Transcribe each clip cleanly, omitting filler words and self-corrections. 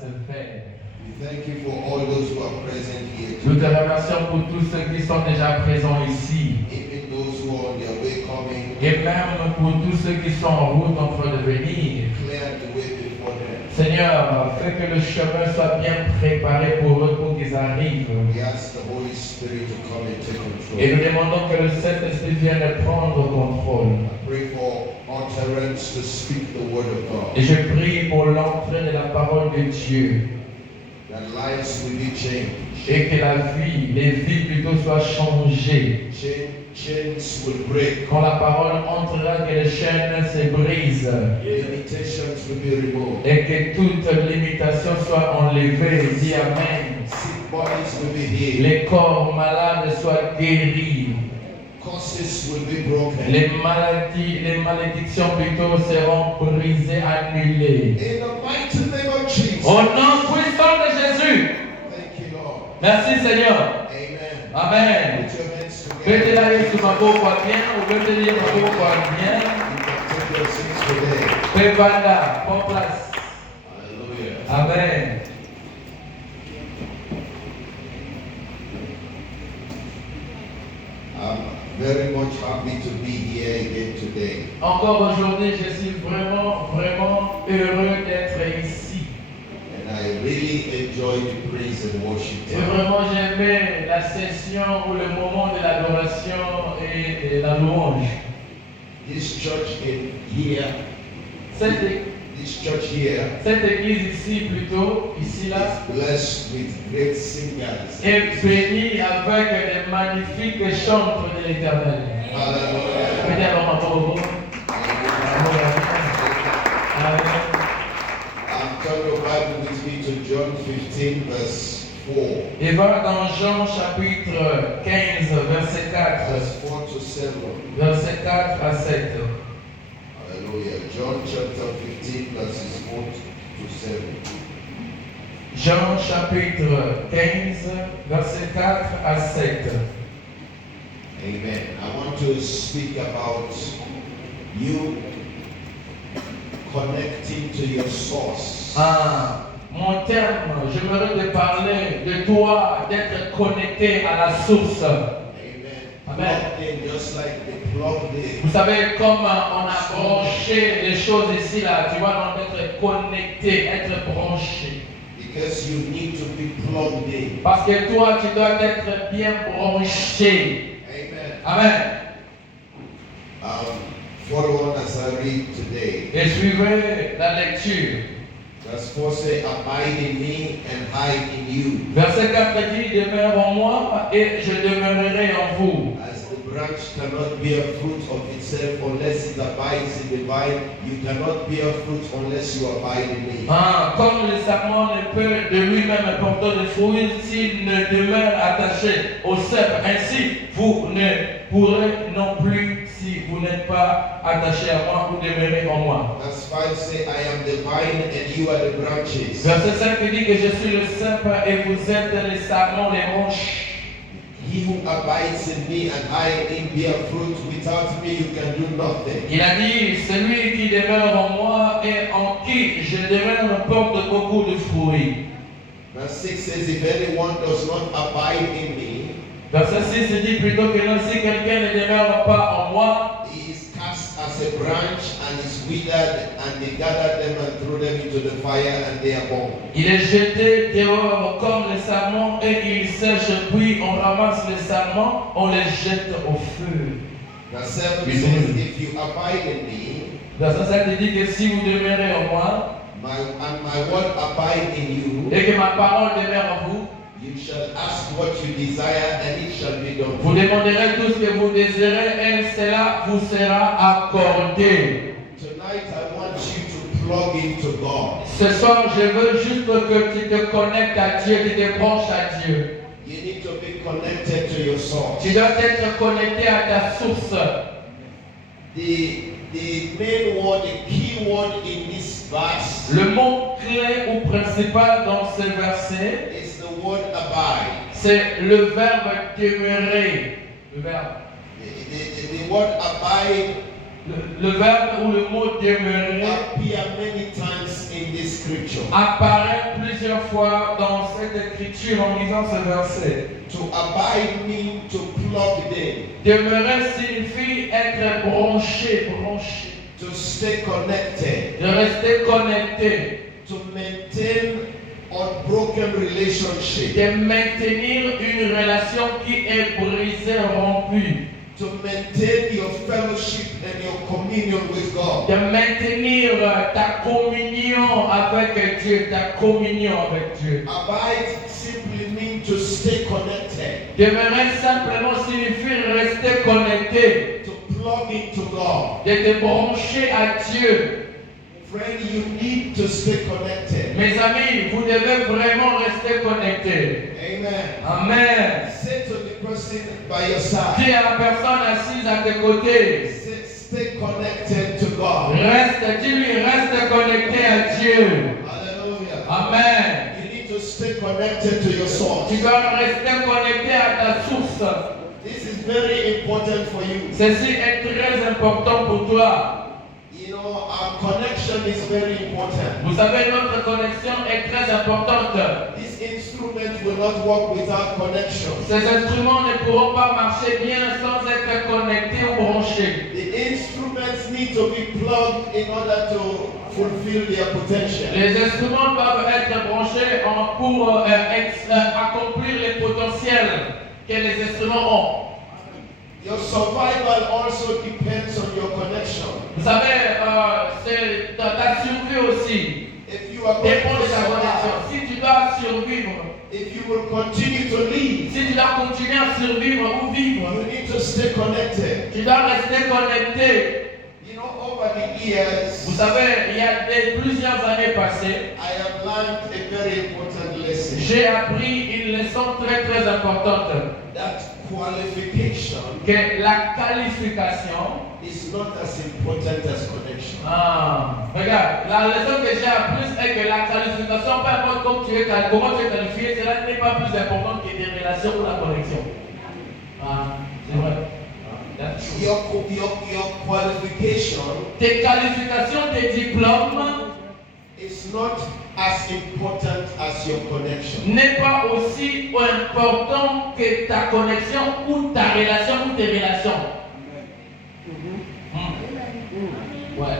se faire. We thank you for all those who are present here Nous te today, remercions pour tous ceux qui sont déjà présents ici. even those who are on their way coming. Et même pour tous ceux qui sont en route en train de venir. Clear the way before them. Seigneur, fais que le chemin soit bien préparé pour eux pour qu'ils arrivent. We ask the Holy Spirit to come and take Et control. nous demandons que le Saint-Esprit vienne prendre contrôle. I pray for utterance to speak the word of Et God, je prie pour l'entrée de la parole de Dieu. that lives will be changed. Et que la vie, les vies plutôt soient changées. Chains will break. Quand la parole entrera, que les chaînes se brisent. Limitations will be removed. Et que toute limitation soit enlevée. Dis Amen. Sick bodies will be healed. Les corps malades soient guéris. Curses will be broken. Les malédictions plutôt seront brisées, annulées. In the mighty name of Jesus. Au nom puissant de Jésus. Thank you, Lord. Merci Seigneur. Amen. Amen. Put your hands Peux-tu together. aller sur ma boue quoi bien ou peux-tu dire ma boue quoi bien? You can take your seats today. Peux voilà, prends place. Hallelujah. Amen. I'm very much happy to be here again today. Encore aujourd'hui, je suis vraiment heureux d'être ici. And I really enjoy the praise and worship Et time. vraiment, j'aimais la session ou le moment de l'adoration et de la louange. This church in here, Cette église ici, plutôt, ici là, is blessed with great singers. est bénie avec des magnifiques chants de l'Éternel. Hallelujah. Peut-être alors encore au Amen. Turn your Bible with me to John 15, verse 4. Et va dans Jean chapitre 15, verset 4. Verse 4 to 7. Verset 4 à 7. Hallelujah. John chapter 15, verses 4 to 7. Jean chapitre 15, verset 4 à 7. Amen. I want to speak about you connecting to your source. Ah, mon terme, j'aimerais te parler de toi, d'être connecté à la source. Amen. Amen. Plugged in, just like the plugged in. Vous savez, comme on a branché les choses ici, là, tu vois, donc être connecté, être branché. Because you need to be plugged in. Parce que toi, tu dois être bien branché. Amen. Amen. Follow on as I read today. Et suivez la lecture. Verse 4 say, abide in me and hide in you. Verset 4 dit, demeure en moi et je demeurerai en vous. As the branch cannot bear fruit of itself unless it abides in the vine, you cannot bear fruit unless you abide in me. Ah, comme le sarment ne peut de lui-même porter de fruits s'il ne demeure attaché au cep. Ainsi, vous ne pourrez non plus si vous n'êtes pas attaché à moi ou demeurez en moi. Verse 5 say, I am the vine and you are the branches. Verset 5 dit que je suis le cep et vous êtes les sarments, les branches. He who abides in me and I in bear fruit. Without me you can do nothing. Il a dit, celui qui demeure en moi et en qui je demeure porte beaucoup de fruits. Verse 6 says, if anyone does not abide in me, Verset 6 dit plutôt que non, si quelqu'un ne demeure pas en moi, he is cast as a branch and is withered, and they gather them and throw them into the fire and they are burned. il est jeté dehors comme les sarments et il sèche, puis on ramasse les sarments, on les jette au feu. Verse 7 says, if you abide in me, Verset 7 dit que si vous demeurez en moi and my word abide in you, et que ma parole demeure en vous, you shall ask what you desire and it shall be done. vous demanderez tout ce que vous désirez et cela vous sera accordé. Tonight I want you to plug into God. Ce soir, je veux juste que tu te connectes à Dieu, tu te branches à Dieu. You need to be connected to your source. Tu dois être connecté à ta source. The main word, the key word in this verse Le mot clé ou principal dans ce verset, is the word abide. c'est le verbe demeurer. Le verbe. The word abide Le verbe ou le mot demeurer appear many times in this scripture. apparaît plusieurs plusieurs fois dans cette écriture en lisant ce verset. To abide means to plug in, Demeurer signifie être branché. to stay connected, De rester connecté. to maintain unbroken relationship, De maintenir une relation qui est brisée, rompue. to maintain your fellowship and your communion with God. De maintenir ta communion avec Dieu. Ta communion avec Dieu. Abide simply means to stay connected, Demeurer simplement signifie rester connecté. to plug into God. De te brancher à Dieu. Friend, you need to stay connected. Mes amis, vous devez vraiment rester connectés. Amen. Amen. Say to the person by your side, Dis à la personne assise à tes côtés. stay connected to God. Dis-lui, reste connecté à Dieu. Hallelujah. Amen. You need to stay connected to your source. Tu dois rester connecté à ta source. This is very important for you. Ceci est très important pour toi. You know, our connection is very important. Vous savez, notre connexion est très importante. This instrument will not work without connection. Ces instruments ne pourront pas marcher bien sans être connectés ou branchés. The instruments need to be plugged in order to fulfill their potential. Les instruments doivent être branchés pour accomplir les potentiels que les instruments ont. Your survival also depends on your connection. Vous savez, c'est ta survie aussi If you are going dépend to de ta connexion. survive, Si tu dois survivre, if you will continue to live, si tu dois continuer à survivre ou vivre, you need to stay connected. tu dois rester connecté. You know, over the years, Vous savez, il y a plusieurs années passées, I have learned a very important lesson. j'ai appris une leçon très très importante. That qualification Que la qualification, is not as important as connection. regarde, la leçon que j'ai apprise est que la qualification, peu importe comment tu es qualifié, cela n'est pas plus important que tes relations ou la connexion. C'est vrai. That's true. Your qualification Tes qualifications, tes diplômes is not as important as your connection. n'est pas aussi important que ta connexion ou ta relation ou tes relations. Ouais.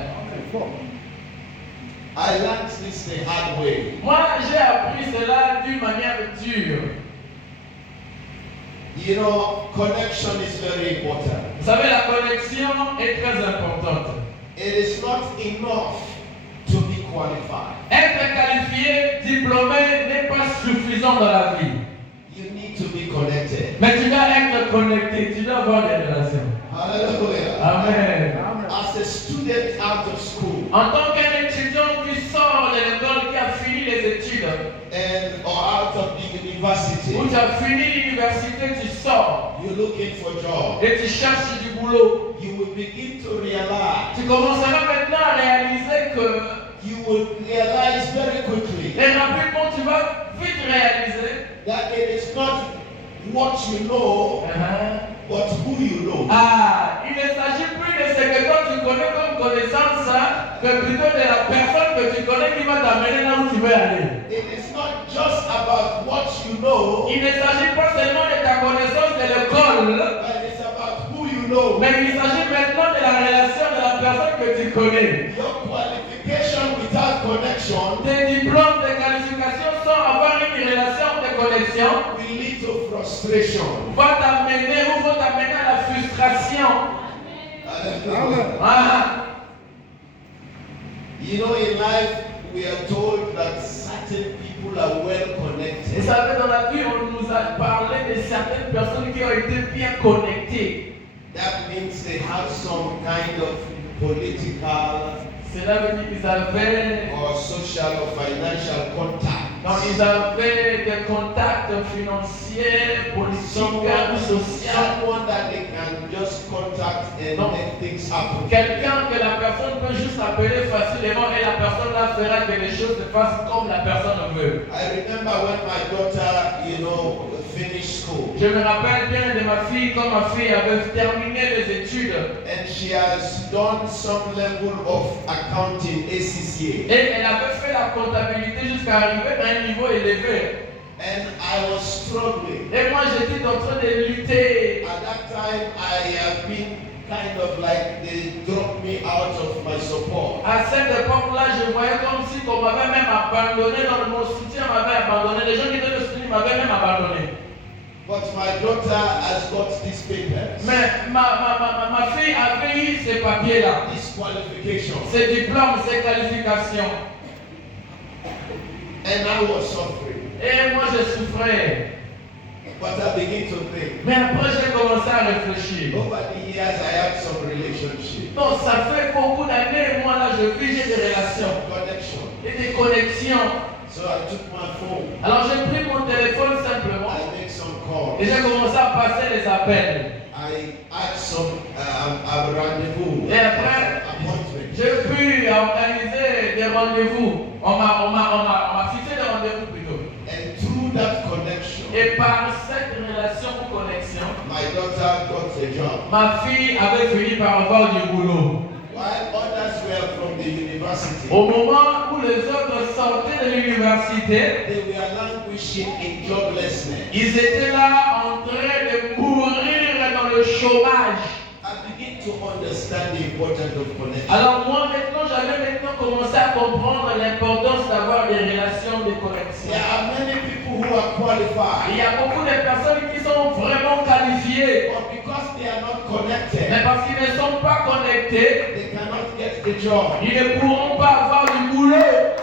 I learned this the hard way. Moi, j'ai appris cela d'une manière dure. You know, connection is very important. Vous savez, la connexion est très importante. It is not enough to be qualified. Être qualifié, diplômé n'est pas suffisant dans la vie. You need to be connected. Mais tu dois être connecté, tu dois avoir des relations. Hallelujah. Amen. As a student out of school En tant qu'un étudiant qui sort de l'école, qui a fini les études, or out of the university, ou tu as fini l'université, tu sors you're looking for job. et tu cherches du boulot. You will begin to realize. Tu commenceras maintenant à réaliser que, You will realize very quickly et rapidement tu vas vite réaliser, that it is not what you know, but who you know. il ne s'agit plus de ce que toi tu connais comme connaissance, que plutôt de la personne que tu connais qui va t'amener là où tu veux aller. It is not just about what you know, Il ne s'agit pas seulement de ta connaissance de l'école, but it's about who you know. mais il s'agit maintenant de la relation de la personne que tu connais. Your qualification without connection Tes diplômes, tes qualifications sans avoir une relation de connexion will lead to frustration. vont t'amener à la frustration. Hallelujah. You know, in life, we are told that certain people are well Vous connected. savez, dans la vie, on nous a parlé de certaines personnes qui ont été bien connectées. That means they have some kind of political Cela veut dire qu'ils avaient, or social or financial contact. donc ils avaient des contacts financiers, politiques ou sociaux. Someone that they can just contact and make things happen. Quelqu'un que la personne peut juste appeler facilement et la personne là fera que les choses se fassent comme la personne veut. I remember when my daughter, finished school. Je me rappelle bien de ma fille quand ma fille avait terminé les études. And she has done some level of accounting, ACCA. Et elle avait fait la comptabilité jusqu'à arriver à un niveau élevé. And I was struggling. Et moi j'étais en train de lutter. At that time, I have been kind of like they dropped me out of my support. À cette époque-là, je voyais comme si on m'avait même abandonné, dans mon soutien m'avait abandonné. Les gens qui étaient de soutien m'avaient même abandonné. But my daughter has got these papers, Mais ma fille avait eu ces papiers-là, this qualification, ces diplômes, ces qualifications. and I was suffering. Et moi je souffrais. But I began to think. Mais après j'ai commencé à réfléchir. Over the years, I had some relationship, Donc ça fait beaucoup d'années, moi là je vis, j'ai des relations connection. et des connexions. So I took my phone. Alors j'ai pris mon téléphone simplement I made some calls. et j'ai commencé à passer les appels. I had some a rendezvous, Et après, appointment. j'ai pu organiser des rendez-vous. On m'a fixé des rendez-vous plutôt. And through that connection, Et par cette relation ou connexion, my daughter got a job. ma fille avait fini par avoir du boulot. While others were from the university, Au moment où les autres sortaient de l'université, they were languishing in joblessness. ils étaient là en train de mourir dans le chômage. I begin to understand the importance of connection. Alors moi j'avais commencé à comprendre l'importance d'avoir des relations de connexion. There are many people who are qualified, Il y a beaucoup de personnes qui sont vraiment qualifiées, but because they are not connected, mais parce qu'ils ne sont pas connectés, they cannot get the job. ils ne pourront pas avoir du boulot.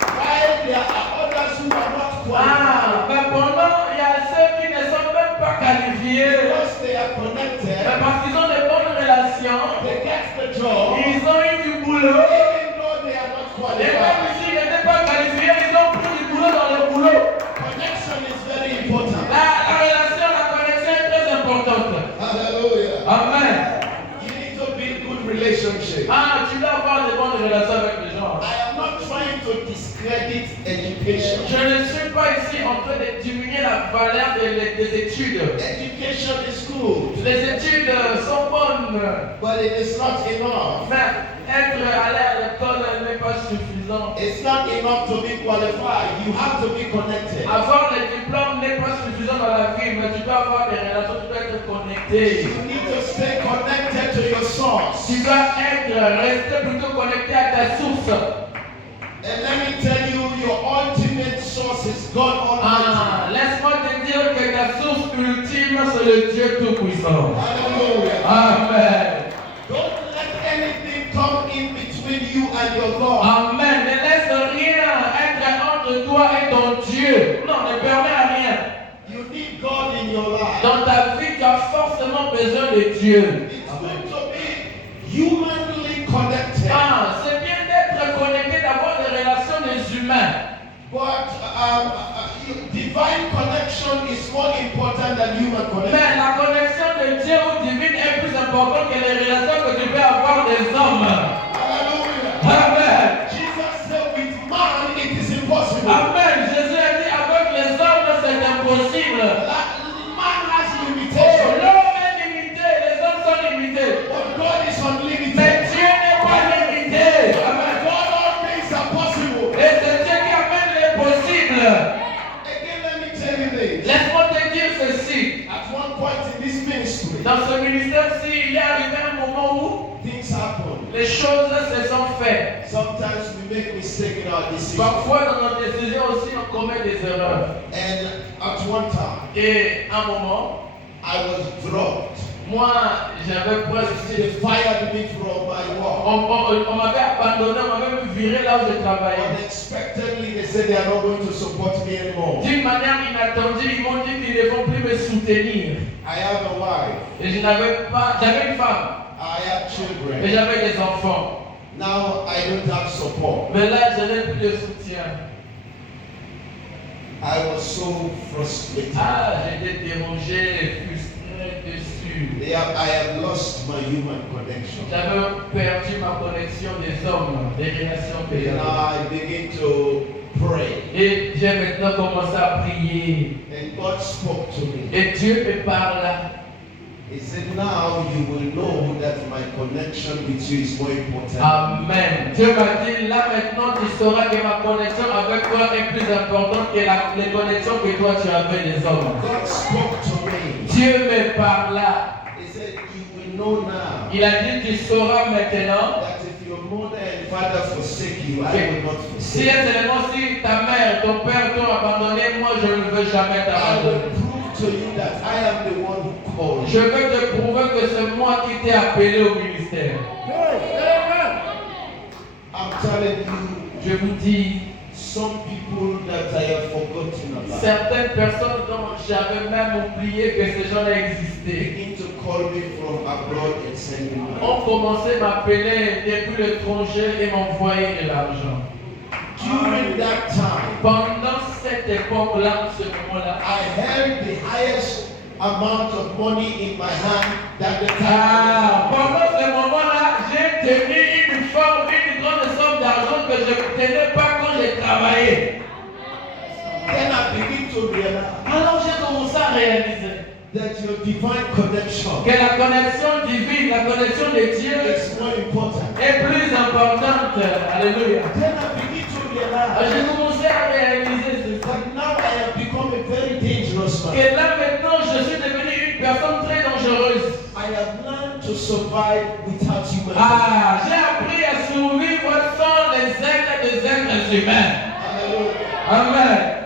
While there are others who are not qualified, Mais pendant, il y a ceux qui ne sont même pas qualifiés, because they are connected, mais parce qu'ils ont de bonnes relations, they get the job, ils ont eu du boulot, even though they are not et même qualified. s'ils n'étaient pas qualifiés, ils ont pris du boulot dans le boulot. Connection is very important. La relation, la connexion est très importante. Hallelujah. Amen. You need to build good relationship. Tu dois avoir de bonnes relations avec les gens. I am not trying to discredit education. Je ne suis pas ici en train de diminuer la valeur des études. Education is good, Les études sont bonnes, but it is not enough. mais être allé à l'école n'est pas suffisant. It's not enough to be qualified. You have to be connected. Avoir les diplômes n'est pas suffisant dans la vie, mais tu dois avoir des relations, tu dois être connecté. You need to stay connected to your source. Tu dois rester plutôt connecté à ta source. And let me tell you, your ultimate source is God Almighty. Laisse-moi te dire que ta source ultime, c'est le Dieu Tout-Puissant. Hallelujah. Amen. Don't let anything come in between you and your God. Amen. Ne laisse rien être entre toi et ton Dieu. Non, ne permets à rien. You need God in your life. Dans ta vie, tu as forcément besoin de Dieu. It's going to be humanly connected. C'est bien d'être connecté, d'avoir des relations des humains. But divine connection is more important than human connection. Mais la connexion de Dieu ou divine est plus importante que les relations que tu peux avoir des hommes. Hallelujah. Amen. Jesus said, with man it is impossible. Amen. Jésus a dit avec les hommes c'est impossible. Man has Oh, limitation, l'homme est limité, les hommes sont limités. but God is unlimited. Mais Dieu n'est pas limité. Amen. God, all things are possible. Et c'est Dieu qui amène les possibles. Again, let me tell you this. Laisse-moi te dire ceci. At one point in this ministry, Dans ce ministère-ci, il est arrivé un moment où things happen. les choses se sont faites. Sometimes we make mistakes in our decisions. Parfois, dans nos décisions aussi, on commet des erreurs. And at one time, Et à un moment, I was dropped. moi, j'avais presque... They fired me from my work. On m'avait abandonné, on m'avait viré là où je travaillais. Unexpectedly, they said they are not going to support me anymore. D'une manière inattendue, ils m'ont dit qu'ils ne vont plus me soutenir. I have a wife. Et je n'avais pas... J'avais une femme. I have Et children. j'avais des enfants. Now I don't have support. Mais là, je n'ai plus de soutien. I was so frustrated. J'étais dérangé, frustré, déçu. I have lost my human connection. J'avais perdu ma connexion des hommes, des relations des And hommes. I began to pray. Et j'ai maintenant commencé à prier. And God spoke to me. Et Dieu me parla. He said, now you will know that my connection with you is more important. Amen. Dieu m'a dit, là maintenant tu sauras que ma connexion avec toi est plus importante que les connexions que toi tu as avec les hommes. God spoke to me. Dieu me parla. He said, you will know now Il a dit, tu sauras maintenant that if your mother and father forsake you, I will not si forsake you. seulement si ta mère, ton père t'ont abandonné, moi je ne veux jamais I t'abandonner. will prove to you that I am the one who called Je you. veux te prouver que c'est moi qui t'ai appelé au ministère. I'm telling you, Je vous dis, some people that I have forgotten about certaines personnes dont j'avais même oublié que ces gens-là existaient begin to call me from abroad and send me money. ont commencé à m'appeler depuis l'étranger et m'envoyer de l'argent. During that time, Pendant cette époque-là, ce moment-là, I held the highest amount of money in my hand that the pendant ce moment-là, j'ai tenu une grande somme d'argent que je ne tenais pas quand j'ai travaillé. Then I begin to realize Alors j'ai commencé à réaliser that your divine connection que la connexion divine, la connexion de Dieu is more important. est plus importante. Alléluia. Then I begin to Alors, realize j'ai commencé à réaliser ça. that now I have become a very dangerous man. Que là maintenant, je suis devenu une personne très dangereuse. I have learned to survive without human. J'ai appris à survivre sans les aides des êtres humains. Hallelujah. Amen.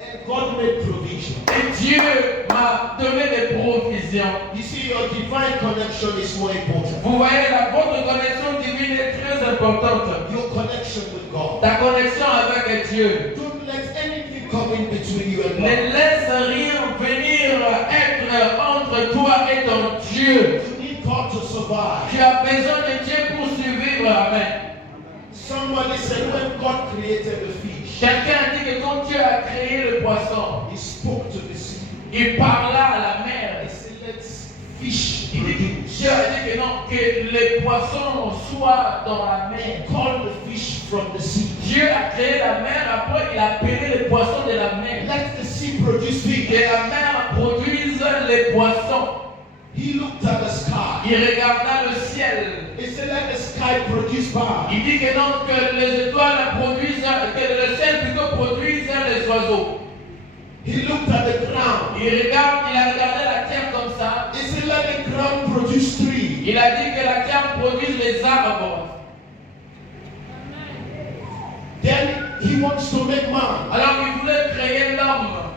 And God made provision. Et Dieu m'a donné des provisions. You see, your divine connection is more important. Vous voyez, votre connexion divine est très importante. Your connection with God. Ta connexion avec Dieu. Don't let anything come in between you and God. Ne laisse rien venir être entre toi et ton Dieu. You need God to survive. Tu as besoin de Dieu pour survivre. Amen. Somebody said when God created the fish, Quelqu'un a dit que quand Dieu a créé le poisson, He spoke to the sea. il parla à la mer. He said, let's fish. Il dit, Dieu a dit que non, que les poissons soient dans la mer. He called the fish from the sea. Dieu a créé la mer, après il a appelé les poissons de la mer. Let the sea produce Que fish. la mer produise les poissons. He looked at the sky. Il regarda le ciel. He said, let the sky produce birds. Il dit que non, que les étoiles produisent, que le ciel plutôt produise les oiseaux. He looked at the ground. Il a regardé la terre comme ça. He said, let the ground produce trees. Il a dit que la terre produise les arbres. Then he wants to make man. Alors il voulait créer l'homme.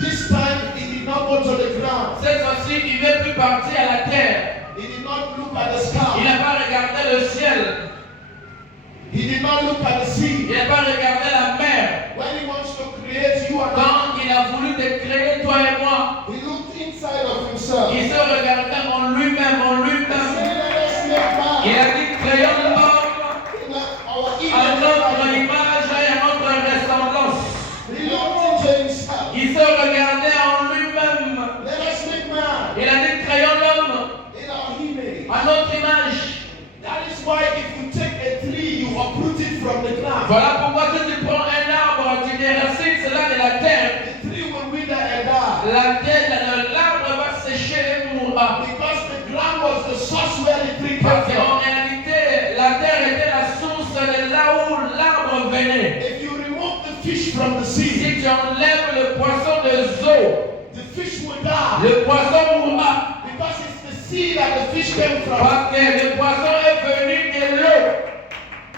This time he did not go to the ground. Cette fois-ci, il n'est plus parti à la terre. He did not look at the Il sky. n'a pas regardé le ciel. He did not look at the sea. Il n'a pas regardé la mer. When he wants to create you and I, Quand il a voulu te créer, toi et moi, he looked inside of himself. il se regardait en lui-même, en He lui-même. said, let us make man Il a dit, créons l'homme in our à notre image. image et à notre ressemblance. He looked into himself. Il se regardait en lui-même. Let us make man Il a dit, créons l'homme in our image. à notre image. That is why if you take a tree, you uproot it from the ground. Voilà pourquoi si tu prends un arbre, tu déracines cela de la terre. The tree will wither and die. L'arbre va sécher et mourra. Because the ground was the source where the tree came Parce qu'en from. réalité, la terre était la source de là où l'arbre venait. If you remove the fish from the sea, Si tu enlèves le poisson des eaux, the fish will die. le poisson mourra. Because it's the sea that the fish came from. Parce que le poisson est venu de l'eau.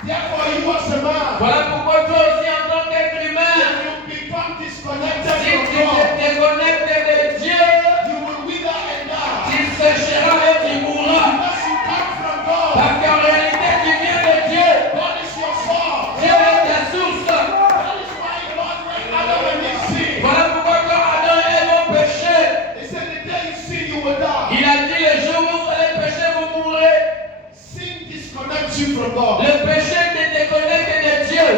Therefore, you was a man. Voilà pourquoi toi aussi en tant qu'être humain, When you become disconnected si from tu te God, déconnectes de Dieu, you will wither and die. tu sécheras et tu mourras. Because you come from God. Parce qu'en réalité, tu viens de Dieu. God is your source. Dieu est ta source. That is why God, when Adam and Eve sinned, Voilà pourquoi quand Adam et Ève ont péché, He said, the day you sin, you will die. il a dit le jour où vous allez pécher, vous mourrez. Sin disconnects you from God. Le péché te déconnecte de Dieu.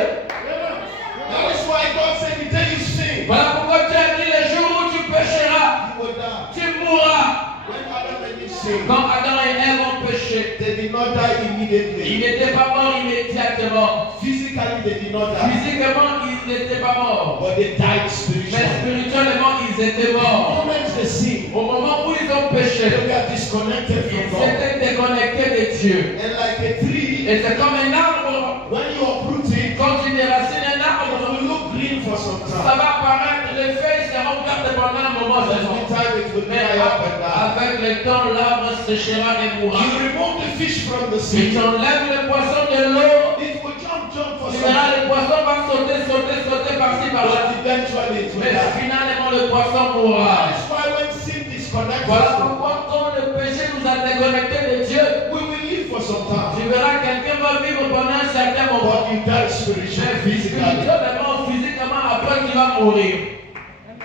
not die. Physiquement, ils n'étaient pas morts. But they died Mais spiritually. spirituellement, ils étaient The morts. moment they sin, Au moment où ils ont they péché, were disconnected ils from God. s'étaient déconnectés de Dieu. And like a tree, Et c'est comme un arbre. when you uproot it, Quand tu déracines un it arbre, will look green for some ça time. va apparaître, les feuilles seront vertes pendant un moment But seulement. with time, it will Mais dry up and die. avec le temps, l'arbre séchera et mourra. You remove the fish from the Si tu sea, enlèves le poisson de l'eau, it will jump for tu some verras time. le poisson va sauter par-ci par-là. But eventually it will Mais die. finalement, le poisson mourra. That's why when sin disconnects Voilà us from pourquoi quand le péché nous a déconnectés de Dieu, we will live for some time. tu verras quelqu'un va vivre pendant un certain moment. But you die spiritually, Mais physically. spirituellement, physiquement, après tu vas mourir.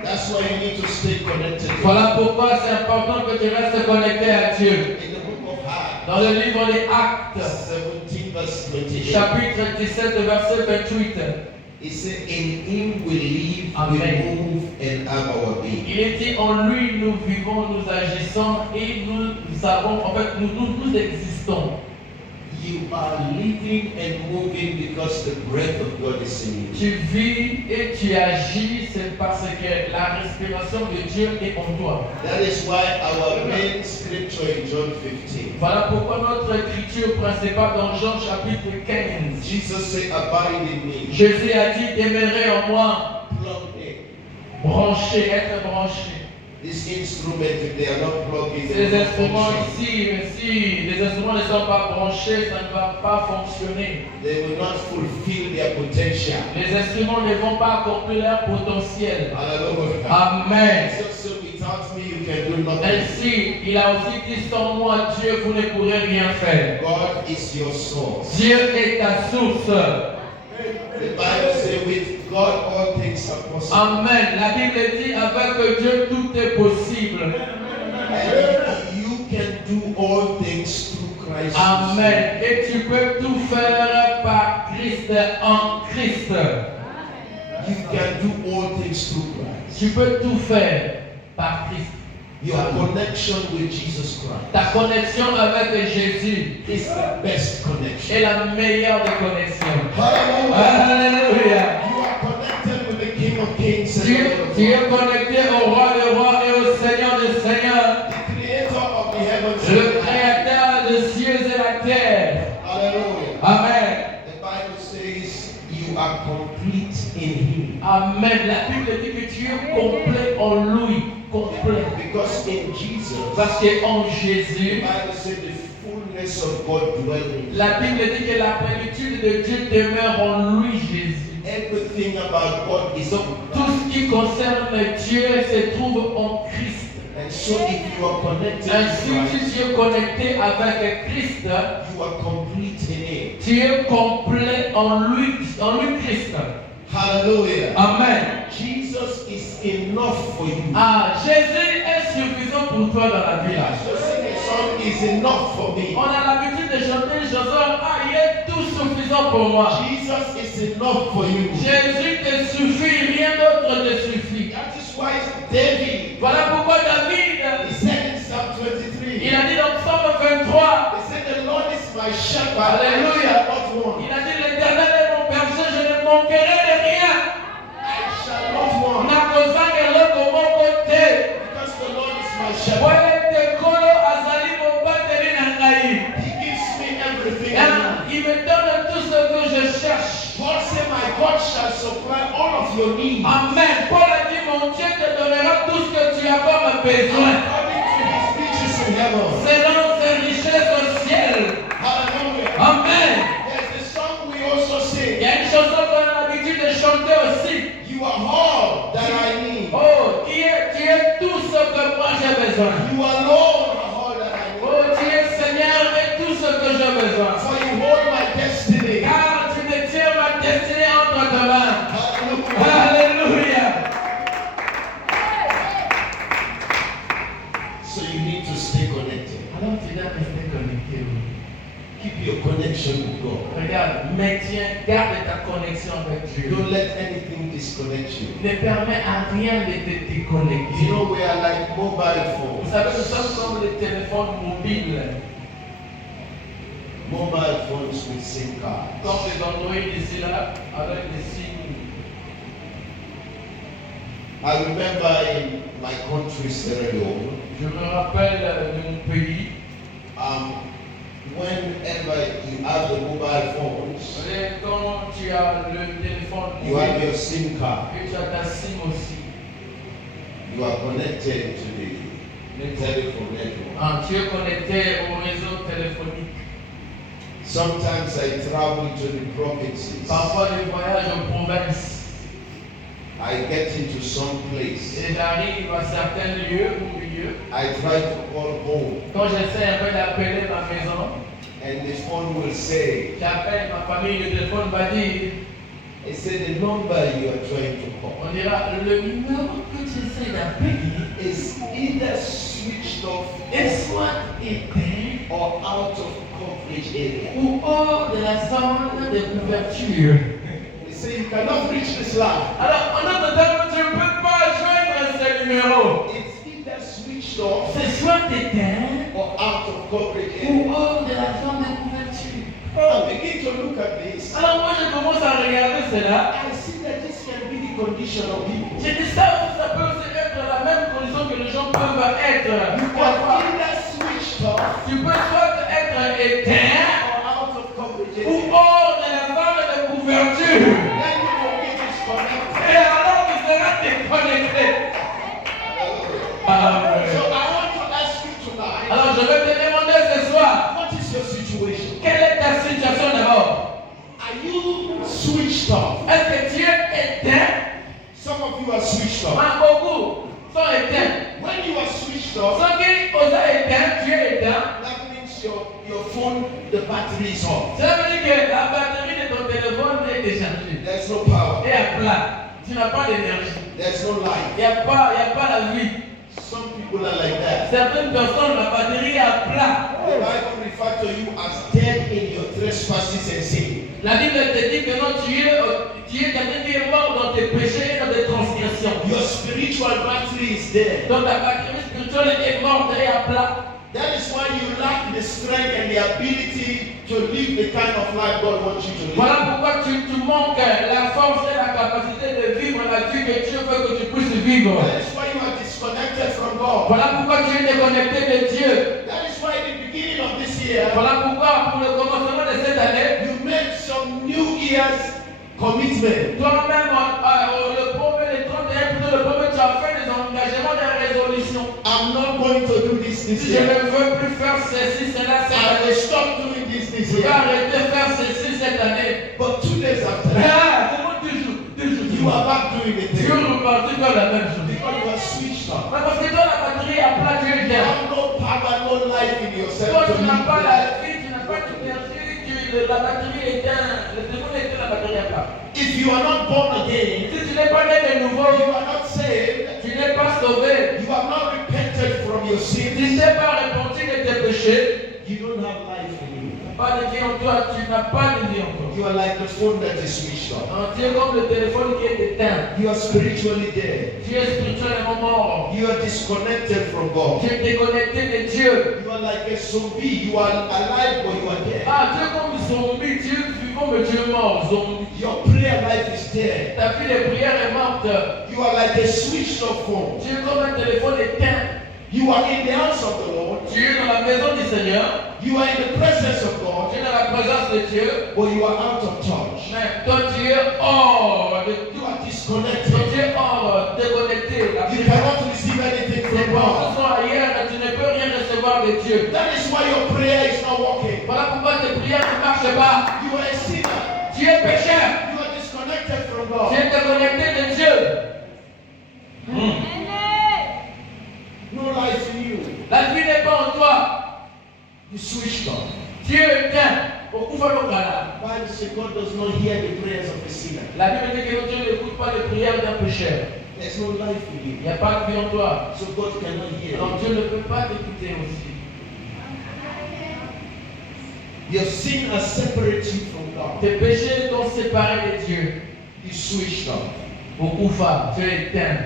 That's why you need to stay connected. Voilà pourquoi c'est important que tu restes connecté à Dieu. In the book of Acts, Dans le livre des Actes, 17 verse 28, chapitre 17, verset 28, it said, "In Him we live, we Amen. move, and have our being." il est dit en lui nous vivons, nous agissons et nous avons, en fait, nous existons. You are living and moving because the breath of God is in you. Tu vis et tu agis, c'est parce que la respiration de Dieu est en toi. That is why our main scripture in John 15, Voilà pourquoi notre écriture principale dans Jean chapitre 15, Jesus said, "Abide in me." Jésus a dit demeurez en moi, Plug in. branché, être branché. These instruments, if they are not plugged in, they Ces will not instruments function. ici, mais si les instruments ne sont pas branchés, ça ne va pas fonctionner. They will not fulfill their potential. Les instruments ne vont pas accomplir leur potentiel. Hallelujah. Amen. So without me, you can do nothing. Ainsi, il a aussi dit sans moi, Dieu, vous ne pourrez rien faire. God is your source. Dieu est ta source. The Bible says, with God all things are possible. Amen. La Bible dit avec Dieu tout est possible. And you can do all things through Christ. Amen. Et tu peux tout faire par Christ, en Christ. You can do all things through Christ. Tu peux tout faire par Christ. Your connection with Jesus Christ Ta connexion avec Jésus is the best connection. est la meilleure des connexions. Hallelujah. Alléluia. You are connected with the King of Kings and Tu the Lord of es Lords, connecté au roi des rois et au Seigneur des seigneurs, the Creator of the heavens le and the earth. créateur des cieux et la terre. Hallelujah. Amen. The Bible says you are complete in Him. Amen. La Bible dit que tu es complet en lui. Complet. Because in Jesus, Parce qu'en the Jésus, Bible says the fullness of God dwells in you. la Bible dit que la plénitude de Dieu demeure en lui, Jésus. Everything about God is Donc, tout ce qui concerne Dieu se trouve en Christ. And so if you are connected to Ainsi, si Christ, tu es connecté avec Christ, you are complete in Him. tu es complet en lui Christ. Hallelujah. Amen. Jesus is enough for you. Ah, Jésus est suffisant pour toi dans la vie. So sing a song is enough for me. On a l'habitude de chanter une chanson, ah, il est tout suffisant pour moi. Jesus is enough for you. Jésus te suffit, rien d'autre te suffit. That is why David, Voilà pourquoi David, he said in Psalm 23, il a dit dans Psaume 23, he said, "The Lord is my shepherd, I Alléluia. shall not want. il a dit l'Éternel est mon berger, je ne manquerai de rien. I shall not want. Nakozanga eloko moko te. Because the Lord is my shepherd. Poete kolo azali mobateli na ngai. He gives me everything I Ah, need. il me donne tout ce que je cherche. God said, my God shall supply all of your needs Amen. Paul a dit, mon Dieu te donnera tout ce que tu as comme besoin. according to his riches in heaven." Selon ses richesses au ciel. Hallelujah. Amen. There's a song we also Il sing. y a une chanson qu'on a l'habitude de chanter aussi. You are all that I need. Oh, tu es tout ce que moi j'ai besoin. You alone are all that I need. Oh, tu es Seigneur et tout ce que j'ai besoin. For you hold my destiny. Car tu détiens ma destinée entre tes mains. Hallelujah. Alléluia. So you need to stay connected. Alors tu dois rester connecté. Keep your connection with God. Regarde, garde ta connexion avec Dieu. Don't let anything disconnect you. Ne permets à rien de te déconnecter. You know, we are like mobile Vous phones. savez, nous sommes comme les téléphones mobiles. mobile phones with SIM cards. Comme les Android ici là, avec des signes. I remember in my country, Sierra Leone, Je me rappelle de mon pays, whenever you have the mobile phones, et quand tu as le téléphone you have your SIM card. et tu as ta SIM aussi. You are connected to the telephone network. Ah, tu es connecté au réseau téléphonique. Sometimes I travel to the provinces. Parfois, je voyage en province I get into some place. et j'arrive à certains lieux ou milieux. I try to call home, Quand j'essaie un peu d'appeler ma maison, and the phone will say, j'appelle ma famille, le téléphone va dire, it said the number you are trying to call on dira, le numéro que tu essaies d'appeler is either switched off est soit éteint or out of coverage area. ou hors de la zone de couverture. They say you cannot reach this line. Alors, en autre terme, tu ne peux pas joindre ce numéro. It's either switched off C'est soit éteint or out of coverage ou area. hors de la zone de couverture. I begin to look at this. Alors, moi, je commence à regarder cela. I see that this can be the condition of people. J'ai dit ça peut aussi être la même condition que les gens peuvent être. You can either switched off Tu peux soit être éteint or out of coverage ou area. hors de la zone de couverture. Then you will be disconnected. Et alors, tu seras déconnecté. Amen. So I want to ask you tonight, Alors, je vais te demander ce soir, what is your situation? quelle est ta situation d'abord? Are you switched off? Est-ce que tu es éteint? Some of you are switched off. Beaucoup sont éteints. When you are switched off, Ceux qui osent éteindre, tu es éteint. that means your phone, the battery is off. Ça veut dire que la batterie de ton téléphone est déchargée. There's no power. Et à plat. Tu n'as pas d'énergie. There's no light. Il n'y a pas la vie. Some people are like that. Certaines personnes, la batterie est à plat. The Bible refers to you as dead in your trespasses and sin. La Bible te dit que non, tu es quelqu'un qui est mort dans tes péchés et dans tes transgressions. Your spiritual battery is dead. Donc ta batterie spirituelle est morte et à plat. That is why you lack the strength and the ability to live the kind of life God wants you to live. Voilà pourquoi tu manques la force et la capacité de vivre la vie que Dieu veut que tu puisses vivre. That is why you are disconnected from God. Voilà pourquoi tu es déconnecté de Dieu. That is why in the beginning of this year, Voilà pourquoi pour le commencement de cette année, you made some New Year's commitment. toi-même, le premier, le 31, plutôt le premier, tu as fait des engagements, des résolutions. I'm not going to do this Je year. ne veux plus faire ceci, cela, cette I will année. stop doing this Je vais year. arrêter de faire ceci cette année. But 2 days after that, Ah, c'est moi 2 jours. 2 jours. you are back doing it Tu es again. reparti faire la même chose. Because you are switched off. Mais parce que toi, la batterie à plat, tu es You bien. have no power, no life in Toi, yourself to tu n'as live pas the la life. vie, tu n'as pas d'énergie, la batterie est éteinte, le téléphone est éteint, la batterie à plat. If you are not born again, Si tu n'es pas né de nouveau, you are not saved, tu n'es pas sauvé, you have not repented from your tu sins, n'es pas repenti de tes péchés, you don't have life in you. pas de vie en toi, tu n'as pas de vie en toi. You are like the phone that is switched off. Non, tu es comme le téléphone qui est éteint. You are spiritually dead. Tu es spirituellement mort. You are disconnected from God. Tu es déconnecté de Dieu. You are like a zombie. You are alive but you are dead. Ah, tu es comme un zombie, tu es vivant mais tu es mort, zombie. Your prayer life is dead. Ta vie de prière est morte. You are like a switched off phone. Tu es comme un téléphone éteint. You are in the house of the Lord. Tu es dans la maison du Seigneur. You are in the presence of God, Tu es dans la présence de Dieu. but you are out of touch. Mais toi, tu es hors de You tout. are Toi, disconnected. tu es hors, déconnecté. La You cannot receive anything tes from God. pensées sont ailleurs et tu ne peux rien recevoir de Dieu. That is why your prayer is not working. Voilà pourquoi tes prières ne marchent pas. You are a sinner. Tu es pécheur. You are disconnected from Tu God. es déconnecté de Dieu. No life in you. La vie n'est pas en toi. You switched on. Tu es éteint. Beaucoup le cas. Bible says God does not hear the prayers of a sinner. La Bible dit que Dieu n'écoute pas les prières d'un pécheur. There's no life in Il you. n'y a pas de vie en toi. So God cannot hear Donc you. Dieu ne peut pas t'écouter aussi. Your sin has separated you from God. Tes péchés t'ont séparé de Dieu. You switched on. Beaucoup tu es éteint.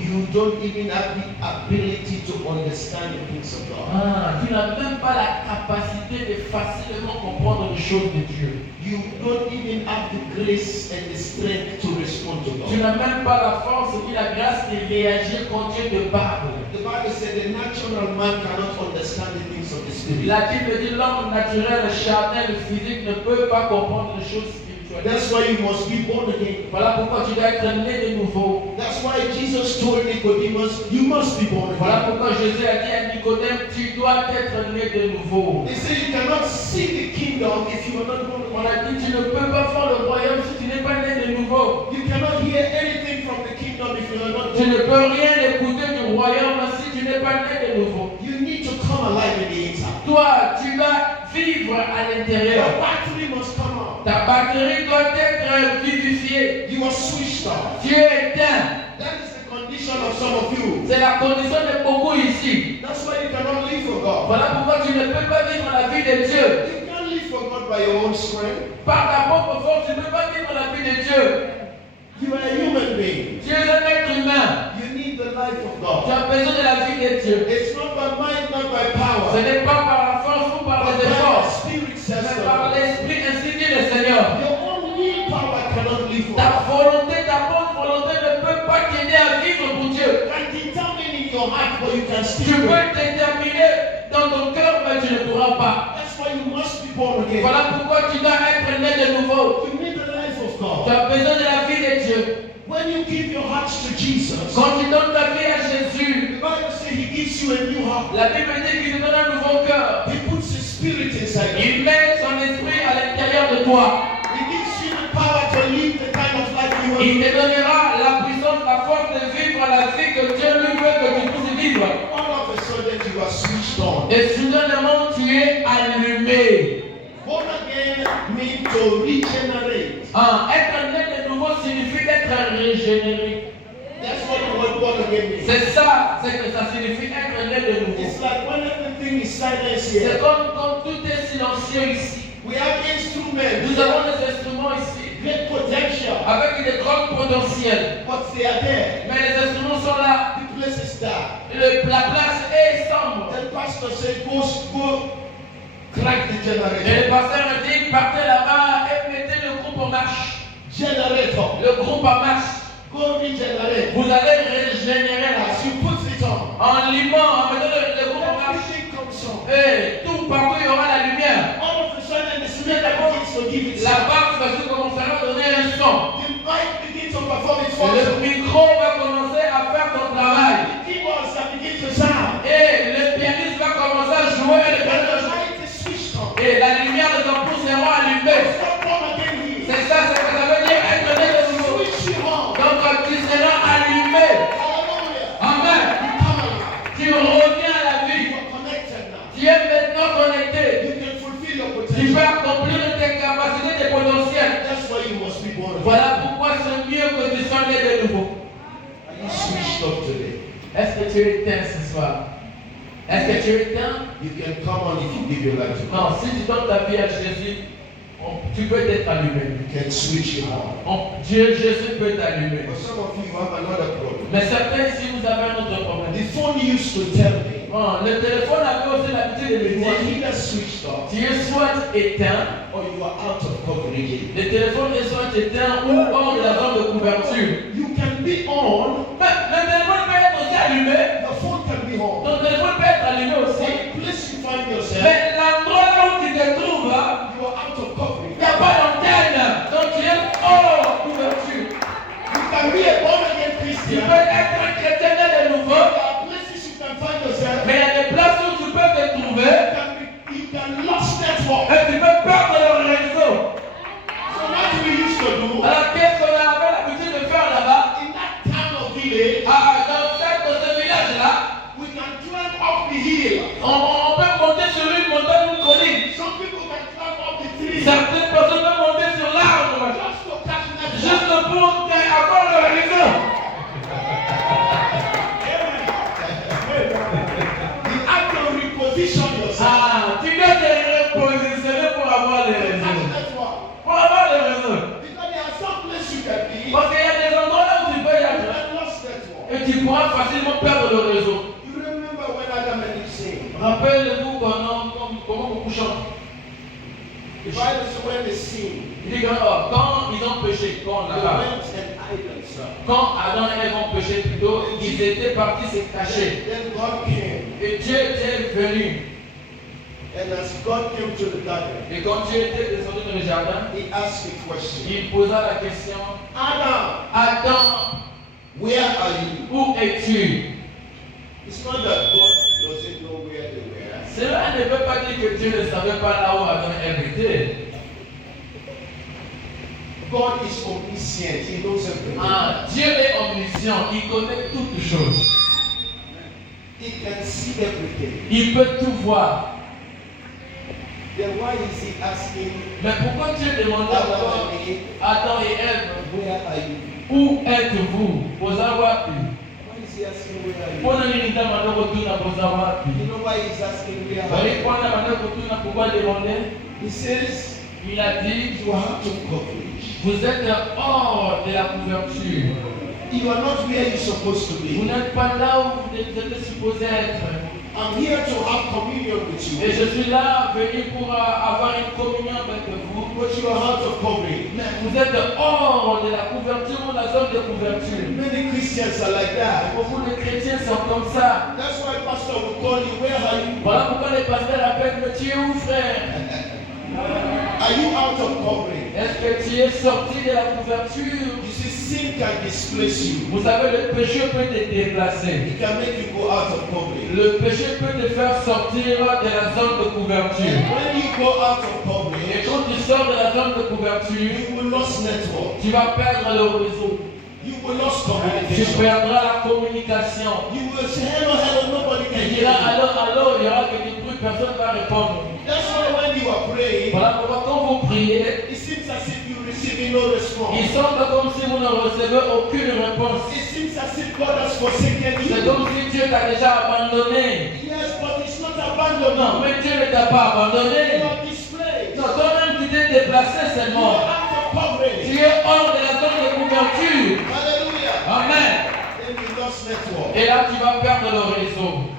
You don't even have the ability to understand the things of God. Tu n'as même pas la capacité de facilement comprendre les choses de Dieu. You don't even have the grace and the strength to respond to Tu God. n'as même pas la force ni la grâce de réagir quand Dieu te parle. The Bible said the natural man cannot understand the things of the Spirit. La Bible dit l'homme naturel, charnel, physique ne peut pas comprendre les choses spirituelles. That's why you must be born again. Voilà pourquoi tu dois être né de nouveau. That's why Jesus told Nicodemus, you must be born Voilà again. pourquoi Jésus a dit à Nicodème, tu dois être né de nouveau. They say you cannot see the kingdom if you are not born On again. a dit, tu ne peux pas faire le royaume si tu n'es pas né de nouveau. You cannot hear anything from the kingdom if you are not Tu born ne again. peux rien écouter du royaume si tu n'es pas né de nouveau. You need to come alive in the inside. Toi, tu dois vivre à Your l'intérieur. battery must come on. Ta batterie doit être vivifiée. You are switched off. Tu es éteint. That is the condition of some of you. C'est la condition de beaucoup ici. That's why you cannot live for God. Voilà pourquoi tu ne peux pas vivre la vie de Dieu. You can't live for God by your own strength. Par ta propre force, tu ne peux pas vivre la vie de Dieu. You are a human being. Tu es un être humain. You need the life of Tu God. as besoin de la vie de Dieu. It's not by might, not by Ce power, n'est pas par la force ou par but les by the efforts, Spirit says mais par so. l'esprit, ainsi dit le Seigneur. Your own willpower cannot live for Ta God. volonté, ta bonne volonté ne peut pas t'aider à vivre pour Dieu. You can determine in your heart, but you can Tu still peux fail. déterminer dans ton cœur, mais tu ne pourras pas. That's why you must be born again. Voilà pourquoi tu dois être né de nouveau. You need the life of Tu God. as besoin de la vie de Dieu. When you give your heart to Jesus, Quand tu donnes ta vie à Jésus, the Bible says He gives you a new heart. la Bible dit qu'il te donne un nouveau cœur. He puts His Spirit inside you. Il met son esprit à l'intérieur de toi. He gives you the power to live the kind of life you want. Il te donnera la puissance, la force de vivre la vie que Dieu lui veut que tu puisses vivre. All of a sudden, you are switched on. Et soudainement, tu es allumé. Born again means to regenerate. Être né de nouveau signifie d'être régénéré. That's what the word born again means. C'est ça, c'est que ça signifie être né de nouveau. It's like when everything is silent C'est here. comme quand tout est silencieux ici. We have instruments. Nous avons des instruments ici Great potential. avec des grands potentiels. But they are there. Mais les instruments sont là. The place is dark. La place est sombre. The pastor said, go crack the Et generator. le pasteur a dit, partez là-bas et mettez le groupe en marche. Generator. Le groupe en marche. Go regenerate. Vous allez régénérer là. As you put it on, En limant, en mettant le groupe en marche. everything comes on. Et tout partout, il y aura la lumière. All of a sudden, the spirit begins to give its La basse va se commencer à donner un son. The mic begins to perform its Le function. micro va commencer à faire son travail. The keyboards are beginning to sound. Et le pianiste va commencer à jouer. Et, And the light is switched on. et la lumière des ampoules seront allumées. Stop born again here. C'est ça, c'est ce que ça veut dire être né de nouveau. Switch you on. Donc tu seras allumé. Hallelujah. Amen. You come alive. Tu reviens à la vie. You are connected now. Tu es maintenant connecté. You can fulfill your Tu potential. peux accomplir tes capacités, tes potentiels. That's why you must be born again. Voilà pourquoi c'est mieux que tu sois né de nouveau. Are you switched up today? Est-ce que tu es éteint ce soir? Est-ce que tu es éteint? You can come on if you give your life to God. Non, si tu donnes ta vie à Jésus, tu peux être allumé. You can switch you on. Jésus peut t'allumer. But some of you have another problem. Mais certains ici, vous avez un autre problème. The phone used to tell me Le téléphone avait aussi l'habitude de me you are dire, either switched off tu es soit éteint, or you are out of coverage. le téléphone est soit éteint ou hors de la zone de couverture. You can be on, Mais le téléphone peut être aussi allumé, your phone can be on. ton téléphone peut être allumé But aussi. the place you find yourself, Mais l'endroit là où tu te trouves, you are out of il coverage. n'y a pas d'antenne. Donc tu es hors couverture. You can be a born again Tu Christian. peux être un chrétien né de nouveau, There are places you can find yourself. mais il y a des places où tu peux te trouver You can lost network. et tu peux perdre le réseau. So what we used to do Alors qu'est-ce qu'on avait l'habitude de faire là-bas? in that town or village, Dans ce village-là, tu pourras facilement perdre le réseau. You remember when Adam and Eve sinned? Rappelez-vous comment beaucoup chantent. The Bible says when they sinned, Il dit que quand ils ont péché, they went and hid themselves. quand Adam et Ève ont péché plutôt, ils étaient partis se cacher. Then God came, Et Dieu était venu. and as God came to the garden, Et quand Dieu était descendu dans le jardin, He asked a question. il posa la question, Adam, Adam, where are you? où es-tu? It's not that God doesn't know where they were. Cela ne veut pas dire que Dieu ne savait pas là où Adam et Ève étaient. God is omniscient. He knows everything. Dieu est omniscient, il connaît toutes choses. He can see everything. Il peut tout voir. Then why is He asking Mais pourquoi Dieu demandait Adam encore and Eve, Adam et Ève, where are you? où êtes-vous? Posa wapi? Why is He asking where are you? Mbona nini ndamanda kutuna posa wapi? You know why He's asking where are Bali you? kwana manda kutuna pourquoi demander? He says Il a dit, you are out of coverage. vous êtes hors de la couverture. You are not where you're supposed to Vous be. n'êtes pas là où vous êtes supposé être. I'm here to have communion with Et you, je suis là, venu pour avoir une communion avec vous. but you are out of coverage. Mais vous êtes hors de la couverture ou la zone de couverture. Many Christians are like that. Beaucoup de chrétiens sont comme ça. That's why pastor will call you, where are you? Voilà pourquoi les pasteurs appellent, mais tu es où, frère? Are you out of coverage? Est-ce que tu es sorti de la couverture? You see, sin can displace you. Vous savez, le péché peut te déplacer. It can make you go out of coverage. Le péché peut te faire sortir de la zone de couverture. And when you go out of Et coverage, quand tu sors de la zone de couverture, you will lose network. tu vas perdre le réseau. You will lose Tu communication. perdras la communication. You will say, hello, hello, nobody Tu can diras hear you. allô, il y aura que des bruits, personne ne va répondre. That's why when you are praying, Voilà pourquoi quand vous priez, it seems as if you're receiving no response. il semble comme si vous ne recevez aucune réponse. It seems as if God has forsaken C'est you. comme si Dieu t'a déjà abandonné. Yes, but it's not Non, abandonment. mais Dieu ne t'a pas You abandonné. are displaced. Non, toi-même tu t'es déplacé You seulement. are out of coverage. Tu es hors de la zone de couverture. Hallelujah. Amen. Then you lost network. Et là, tu vas perdre le réseau.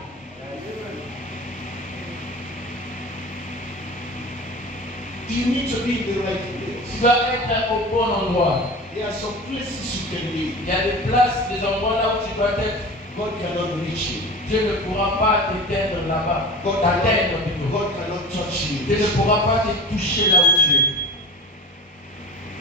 You need to be in the right place. Tu dois être au bon endroit. There are some places you can be. Il y a des places, des endroits là où tu dois être. God cannot reach you. Dieu ne pourra pas t'éteindre là-bas. T'atteindre plutôt. God cannot touch Dieu you. ne pourra pas te toucher là où tu es.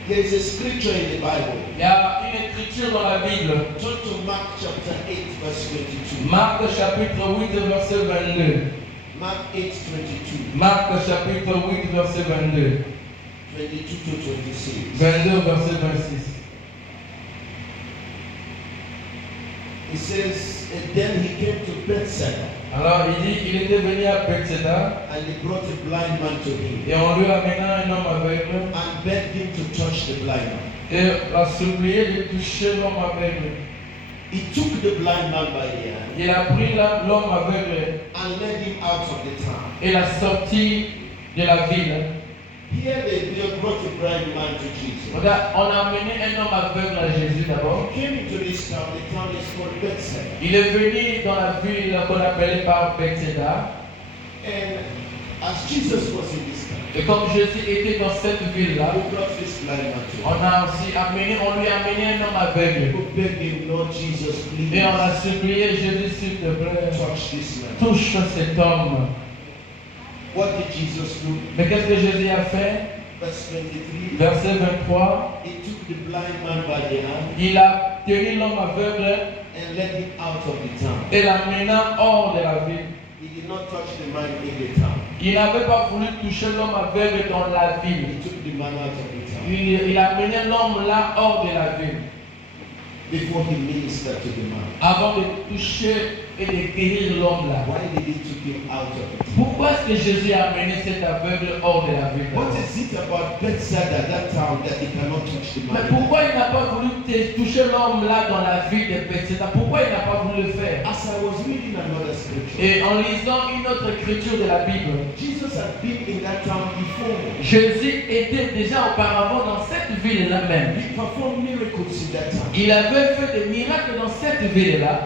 There is a scripture in the Bible. Il y a une écriture dans la Bible. Turn to Mark chapter 8, verse 22. Marc chapitre 8, verset 22. Mark 8, 22. Marc chapitre 8, verset 22. 22 to 26. 22, verset 26. It says, and then he came to Bethsaida, Alors il dit, il était venu à Bethsaida and he brought a blind man to him, et on lui amena un homme aveugle and begged him to touch the blind man. et a supplié de toucher l'homme aveugle. He took the blind man by the hand Il a pris l'homme aveugle and led him out of the town. et l'a sorti de la ville. Here they brought a blind man to Jesus. Regarde, on a amené un homme aveugle à Jésus d'abord. He came into this town. The town is called Bethsaida. Il est venu dans la ville qu'on appelait par Bethsaida. And as Jesus was in this town, Et comme Jésus était dans cette ville-là, he brought this blind man to him. on lui a amené un homme aveugle. Who begged him, Lord Jesus, please Et on a supplié, Jésus, s'il te plaît, touch this man. touche cet homme. What did Jesus do? Mais qu'est-ce que Jésus a fait? Verse 23. Verset 23. He took the blind man by the hand Il a tenu l'homme aveugle and led him out of the town. et l'amena hors de la ville. He did not touch the man in the town. Il n'avait pas voulu toucher l'homme aveugle dans la ville. He took the man out of the town Il a amené l'homme là hors de la ville. before he ministered to the man. Avant de toucher et de guérir l'homme là. Why did he took him out of the town? Pourquoi est-ce que Jésus a amené cet aveugle hors de la ville? What is it about Bethsaida, that town, that he cannot touch the Mais man? pourquoi il n'a pas voulu touché l'homme là dans la ville de Bethsaida. Pourquoi il n'a pas voulu le faire? As I was reading another scripture, Et en lisant une autre écriture de la Bible, Jesus had been in that town before. Jésus était déjà auparavant dans cette ville-là même. He performed miracles in that town. Il avait fait des miracles dans cette ville-là.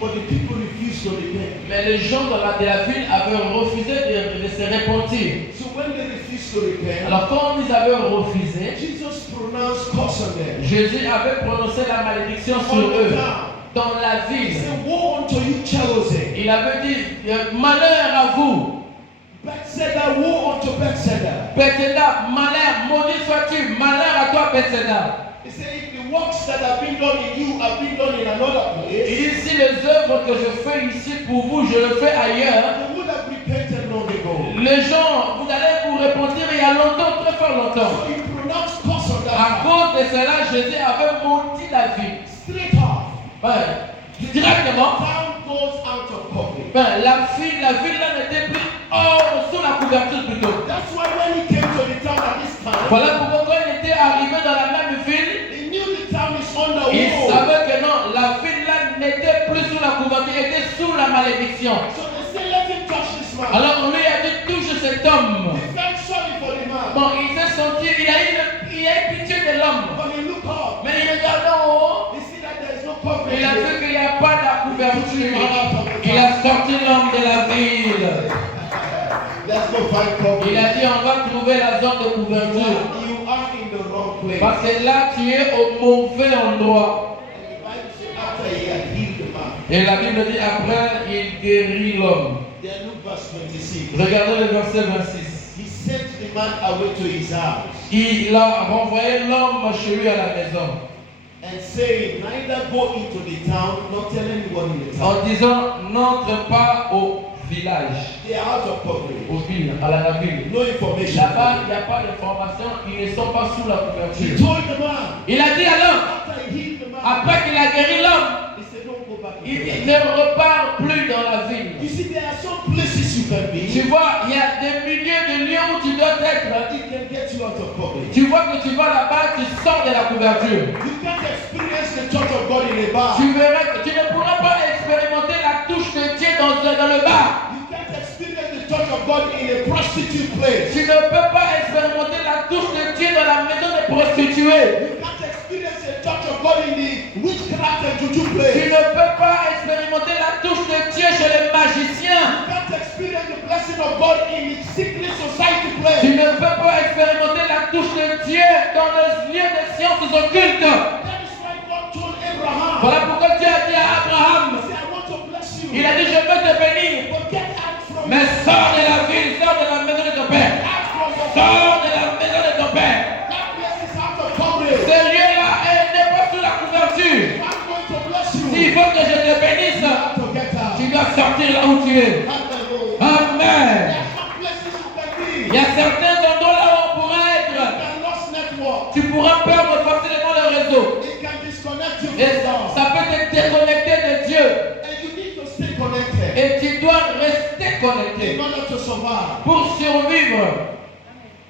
But the people refused to repent. Mais les gens de la ville avaient refusé de se repentir. So when they refused to repent, Alors quand ils avaient refusé, Jesus pronounced curse on them. Jésus avait prononcé la malédiction sur On the eux. town. Dans la He ville, said, woe unto you, Chosen. il avait dit, malheur à vous. Bethsaida, woe unto Bethsaida. Bethsaida, malheur, maudit sois-tu, malheur à toi Bethsaida. He said, if the works that have been done in you have been done in another Il place, dit, si les œuvres que je fais ici pour vous, je le fais ailleurs, they would have repented long ago. les gens, vous allez vous repentir il y a longtemps, très fort longtemps. So he pronounced curse on À that. cause de cela, Jésus avait maudit la ville. Straight off. Directement. Town goes out of coverage. La ville là n'était plus sous la couverture plutôt. That's why when he came to the town at this time, Voilà pourquoi quand il était arrivé dans la même ville, he knew the town is under il war. savait que non, la ville là n'était plus sous la couverture, était sous la malédiction. So they say, let him touch this man. Alors on lui a dit, touche cet homme. He felt sorry for the man. Bon, il s'est senti, il a eu pitié de l'homme. But he looked up. Mais il regarde en haut, He see that there is no coverage. il a vu qu'il n'y a pas de couverture. Il Il a sorti l'homme de la ville. Let's go find coverage. Il a dit, on va trouver la zone de couverture. You are in the wrong place. Parce que là, tu es au mauvais endroit. And the Bible says after he had healed the man. Et la Bible dit, après, il guérit l'homme. Then look verse 26. Regardez le verset 26. He sent the man away to his house Il a renvoyé l'homme chez lui à la maison. and saying, neither go into the town, nor tell anyone in the town. En disant, n'entre pas au village, They are out of coverage. aux villes, à la ville. No information. Là-bas, il n'y a pas d'information, ils ne sont pas sous la He couverture. told the man, Il a dit à l'homme, after he healed the man, après qu'il a guéri l'homme, he said, don't go back. il ne repart plus dans la ville. You see, there are some places you can be. Tu vois, il y a des milliers de lieux où tu dois être. It can get you out of coverage. Tu vois que tu vas là-bas, tu sors de la couverture. You can't experience the touch of God in a bar. Tu verras que tu ne pourras pas expérimenter la touche de Dieu dans le bar. You can't experience the touch of God in a prostitute place. Tu ne peux pas expérimenter la touche de Dieu dans la maison des prostituées. You can't experience the touch of God in the witchcraft and juju Tu place. ne peux pas expérimenter la touche de Dieu chez les magiciens. You can't experience the blessing of God in the secret society Tu place. ne peux pas expérimenter la touche de Dieu dans les lieux de sciences occultes. That is why God told Abraham, Voilà pourquoi Dieu a dit à he Abraham, said, I want to bless you. il a dit, je veux te bénir. But get out from Mais sors de la ville, sors de la maison de ton père. out from your Sors de la maison de ton père. That place is out of coverage. Ce lieu-là n'est pas sous la couverture. I'm going to bless you. S'il faut que je te bénisse, You have to get out. tu dois sortir là où tu es. Hallelujah. Amen. There are some places you can be. Il y a certains endroits là où on pourra You être. can lost network. Tu pourras perdre facilement le réseau. It can disconnect you Et from God. ça peut te déconnecter de Dieu. And you need to stay connected Et tu dois rester in connecté order to survive. pour survivre.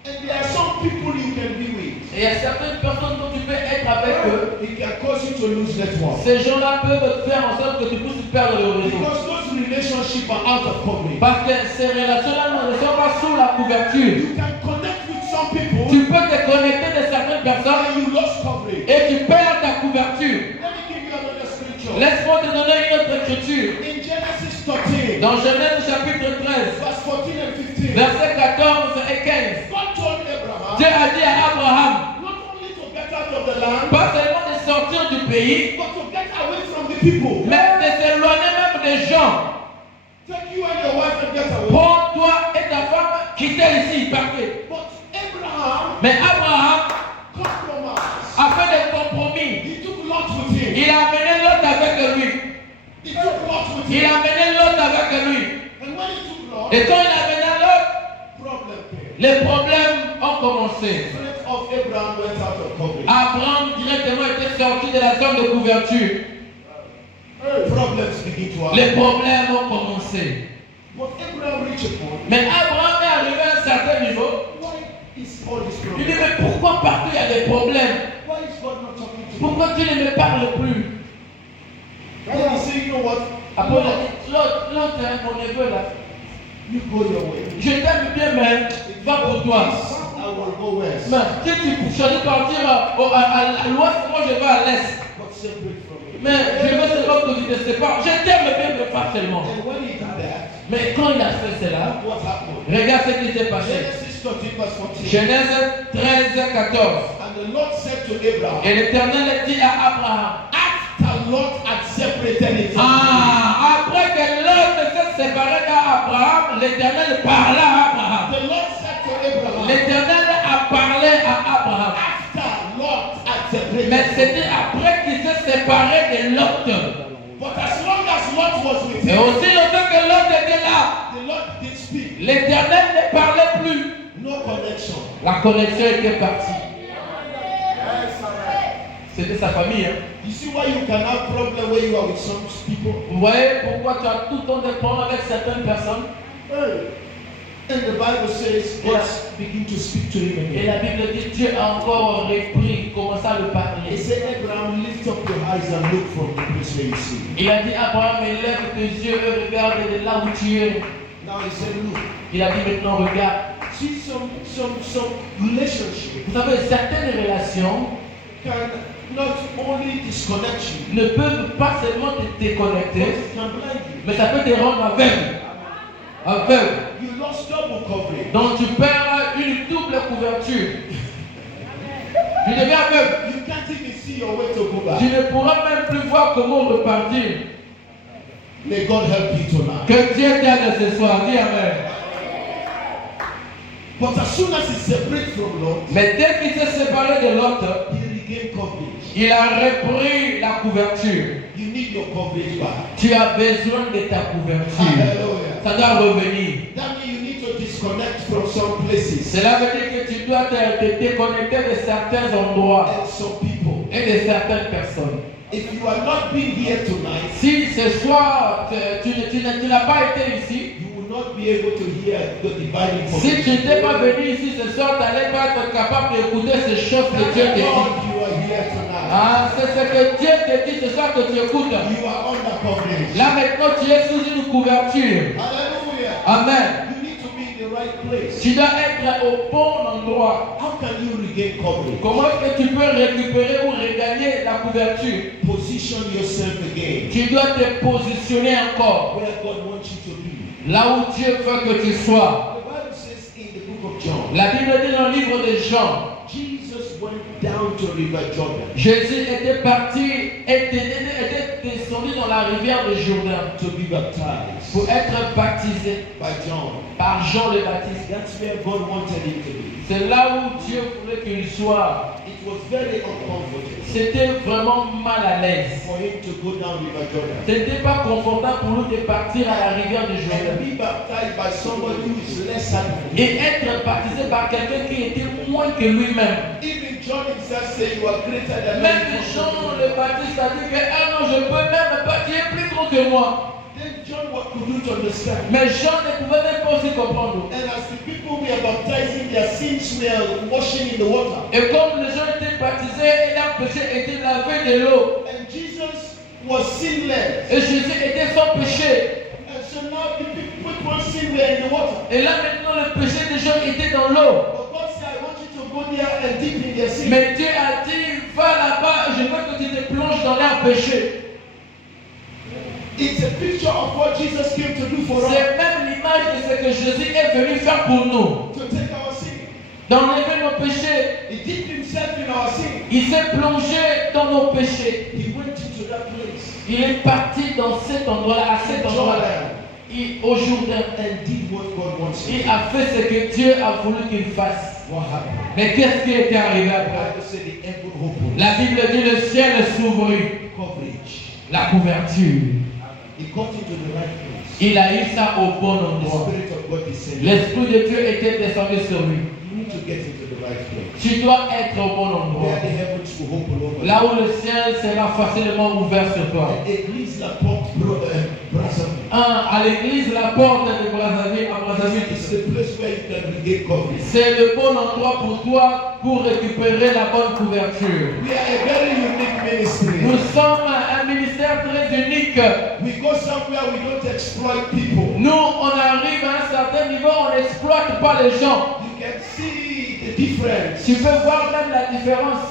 And there are some people you can be with. Et il y a certaines personnes dont tu peux être avec eux. It can cause you to lose network. Ces gens-là peuvent faire en sorte que tu puisses perdre le réseau. Because those relationships are out of coverage. Parce que ces relations-là ne sont pas sous la couverture. You can connect with some people Tu peux te connecter de certaines personnes and you lost coverage. et tu perds ta couverture. Let me give you another scripture. Laisse-moi te donner une autre écriture. In Genesis 13, Dans Genèse chapitre 13, verse 14 and 15, versets 14 et 15. God told Abraham Dieu a dit à Abraham, not only to get out of the land, pas seulement de sortir du pays, but to get away from the people. mais de s'éloigner même des gens. Take you and your wife and get away. Prends toi et ta femme, quittez ici, partez. But Abraham Mais Abraham compromised. a fait des compromis. He took Lot with him. Il a amené l'autre avec lui. He took Lot with Il him. a amené l'autre avec lui. And when he took Lot, Et quand il a amené l'autre, problem came. les problèmes ont commencé. Friends of Abraham went out of coverage. Abraham directement était sorti de la zone de couverture. Problems begin to happen. Les problèmes ont commencé. But Abraham reached a point. Mais Abraham est arrivé à un certain niveau. Why is all this Il dit, problem? mais pourquoi partout il y a des problèmes? Why is God not Pourquoi tu ne me parles plus? Then he said, you know what? Après, l'autre, hein, mon neveu là. You go your way. Je t'aime bien, mais va pour toi. I will go west. Mais si tu choisis de partir à l'ouest, moi je vais à l'est. But separate from me. Mais je veux seulement que tu te sépares. Je t'aime bien, mais pas seulement. And when he did that, Mais quand il a fait cela, what happened? regarde ce qui s'est passé. Genesis 13 verse 14. Genèse 13, 14. And the Lord said to Abraham, Et l'Éternel dit à Abraham, after Lot had separated himself, après que Lot s'est séparé d'Abraham, l'Éternel parla à Abraham. the Lord said to Abraham, L'Éternel a parlé à Abraham. after Lot had separated Mais himself. c'était après qu'il s'est séparé de Lot. But as long as Lot was with Et him, aussi longtemps que Lot était là, the Lord didn't speak. l'Éternel ne parlait plus. No connection. La connexion était partie. C'était sa famille. Hein. You see why you can have problem when you are with some people? Vous voyez pourquoi tu as tout le temps des problèmes avec certaines personnes? And the Bible says God began to speak to him Et again. la Bible dit Dieu a encore repris, commencé à le He parler. said, Abraham, lift up your eyes and look from the place where you see. Il a dit Abraham, élève tes yeux et regarde de là où tu es. Now he said, look, Il a dit maintenant regarde. see some relationship Vous savez, certaines relations can not only disconnect you, ne peuvent pas seulement te but déconnecter, it can blind you. mais ça peut te rendre aveugle. Aveugle. You lost double coverage. Donc tu perds une double couverture. Tu deviens aveugle. You can't even see your way to go back. Tu ne pourras même plus voir comment repartir. May God help you tonight. Que Dieu t'aide ce soir. Dis Amen. But as soon as he separated from Lot, Mais dès qu'il s'est séparé de l'autre, he regained coverage. il a repris la couverture. You need your coverage back. Tu as besoin de ta couverture. Hallelujah. Ça doit revenir. That means you need to disconnect from some places Cela veut dire que tu dois te déconnecter de certains endroits and some people. et de certaines personnes. If you are not being here tonight, Si ce soir tu n'as pas été ici, you will not be able to hear the divine si tu n'étais pas information. venu ici ce soir, tu n'allais pas être capable d'écouter ces choses que Dieu te Thank dit. God you are here tonight. Ah, c'est ce que Dieu te dit ce soir que tu écoutes. You are under coverage. Là maintenant, tu es sous une couverture. Hallelujah. Amen. You need to be in the right place. Tu dois être au bon endroit. How can you regain coverage? Comment est-ce que tu peux récupérer ou regagner la couverture? Position yourself again Tu dois te positionner encore where God wants you to be. là où Dieu veut que tu sois. The Bible says in the book of John, La Bible dit dans le livre de Jean, Jesus went down to River Jordan Jésus était parti, était descendu dans la rivière de Jourdain to be baptized pour être baptisé by John. par Jean le Baptiste. That's where God wanted him to be. C'est là où Dieu voulait qu'il soit. It was very uncomfortable C'était vraiment mal à l'aise. for him to go down River Jordan Ce n'était pas confortable pour lui de partir à la rivière de and Jourdain be baptized by somebody who is less than him. et être baptisé par quelqu'un qui était moins que lui-même. Even John himself said, "You are greater than Même me." Jean le Baptiste a dit que ah non, je peux même pas, tu es plus grand que moi. Then John couldn't understand. Mais Jean ne pouvait même pas aussi comprendre. And as the people were baptizing, their sins were washing in the water. Et comme les gens étaient baptisés et leur péché était lavé de l'eau. And Jesus was sinless. Et Jésus était sans péché. And so now the people's sin were in the water. Et là maintenant le péché des gens était dans l'eau. But God said, I want you to go there and dip in their sin. Mais Dieu a dit, va là-bas, je veux que tu te plonges dans leur péché. It's a picture of what Jesus came to do for us. C'est même l'image de ce que Jésus est venu faire pour nous. To take our sin. D'enlever nos péchés. He dipped himself in our sin. Il s'est plongé dans nos péchés. He went into that place. Il est parti dans cet endroit-là, à cet endroit-là. Au Jourdain. And did what God wants him Il to a fait ce que Dieu a voulu qu'il fasse. do. What happened? Mais qu'est-ce qui était arrivé The après? Bible said the heaven opened. La Bible dit le ciel s'ouvrit. Coverage. La couverture. He got into the right place. Il a eu ça au bon The endroit. Spirit of God descended. L'Esprit de Dieu était descendu sur lui. You need to get into the right place. Tu dois être au bon endroit. Where the heavens will open over Là où le ciel sera facilement ouvert sur toi. Église la porte Brazzaville. À l'église, la porte de Brazzaville, à Brazzaville. It's the place where you can regain coverage. C'est le bon endroit pour toi pour récupérer la bonne couverture. We are a very unique ministry. Nous sommes un ministère très unique. We go somewhere, we don't exploit people. Nous, on arrive à un certain niveau, on n'exploite pas les gens. You can see the difference. Tu peux voir même la différence.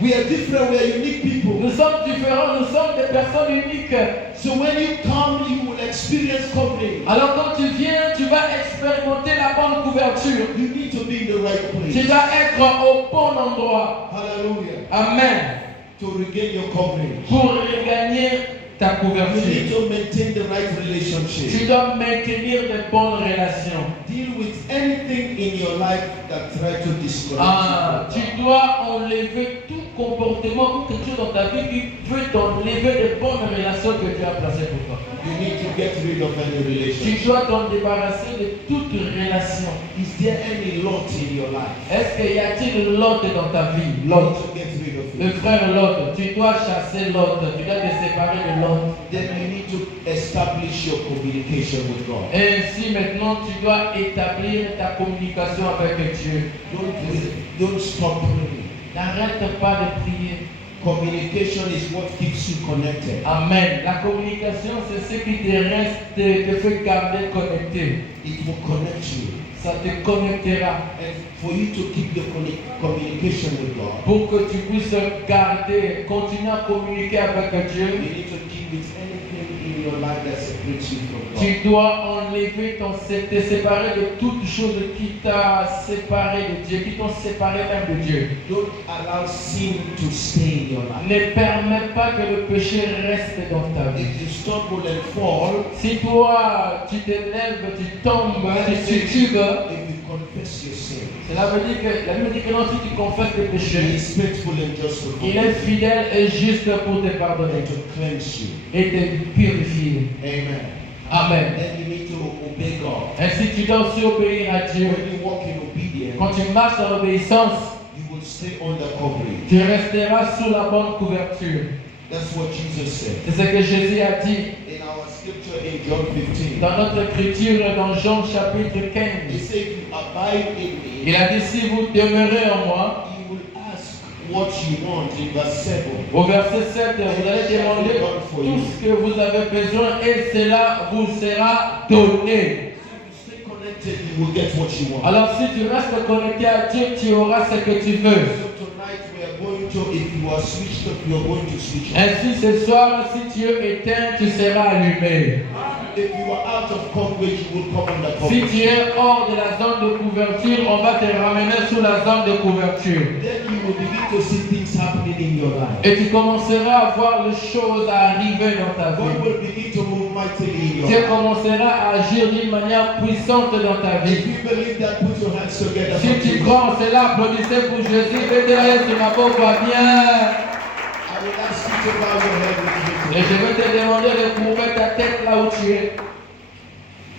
We are different, we are unique people. Nous sommes différents, nous sommes des personnes uniques. So when you come, you will experience covering. Alors quand tu viens, tu vas expérimenter la bonne couverture. You need to be in the right Tu place. vas être au bon endroit. Hallelujah. Amen. To regain your covering. Pour regagner ta You need couverture. to maintain the right relationship. Tu dois maintenir de bonnes relations. Deal with anything in your life that try to disconnect Tu you. dois enlever tout comportement ou quelque chose dans ta vie qui veut t'enlever de bonnes relations que tu as placées pour toi. You need to get rid of any Tu relationship. dois t'en débarrasser de toute relation. Is there any lot in your life? Est-ce qu'il y a-t-il Lot dans ta vie? You Lot. need to get rid of Le it. frère Lot, tu dois chasser Lot, tu dois te séparer de Lot. Then you need to establish your communication with God. Et ainsi maintenant tu dois établir ta communication avec Dieu. Don't stop praying. N'arrête pas de prier. Communication is what keeps you connected. Amen. La communication, c'est ce qui te fait garder connecté. It will connect you. Ça te connectera. And for you to keep the communication with God, Pour que tu puisses garder, continuer à communiquer avec you Dieu, need to keep with anything in your life that separates you from God. tu dois enlever te séparer de toute chose qui t'a séparé de Dieu, qui t'ont séparé même de Dieu. Don't allow sin to stay in your life. Ne permets pas que le péché reste dans ta vie. If you stumble and fall, Si toi, tu t'élèves, tu tombes, tu tubes, if you confess your sin, cela veut dire que la Bible dit que non, si tu confesses tes He péchés, is faithful and just to il est forgive fidèle et juste pour te you pardonner and to cleanse you. et te purifier. Amen. Amen. Then you need to obey God. Ainsi, tu dois aussi obéir à Dieu. When you walk in obedience, Quand tu marches dans l'obéissance, you will stay under covering. tu resteras sous la bonne couverture. That's what Jesus said. C'est ce que Jésus a dit In our scripture in John 15, dans notre écriture dans Jean chapitre He 15. said, if you abide in Il me, a dit, si vous demeurez en moi, you will ask what you want in verse 7. au verset 7, vous allez demander tout ce que vous avez besoin et cela vous sera donné. So if you stay connected, you will get what you want. Alors si tu restes connecté à Dieu, tu auras ce que tu veux. So tonight we are going to, if you are switched up, you are going to switch up. Ainsi ce soir, si tu es éteint, tu seras allumé. If you are out of coverage, you will come under Si coverage. tu es hors de la zone de couverture, on va te ramener sous la zone de couverture. Then you will begin to see things happening in your life. Et tu commenceras à voir les choses arriver dans ta God vie. will begin to move mightily in your Dieu life. commencera à agir d'une manière puissante dans ta If vie. you believe that, put your hands together. Si for tu Jesus. crois en cela, applaudissez pour Jésus. Faites-le sur ma peau, va bien. I will ask you to bow your head with Et me. je vais te demander de courber ta tête là où tu es.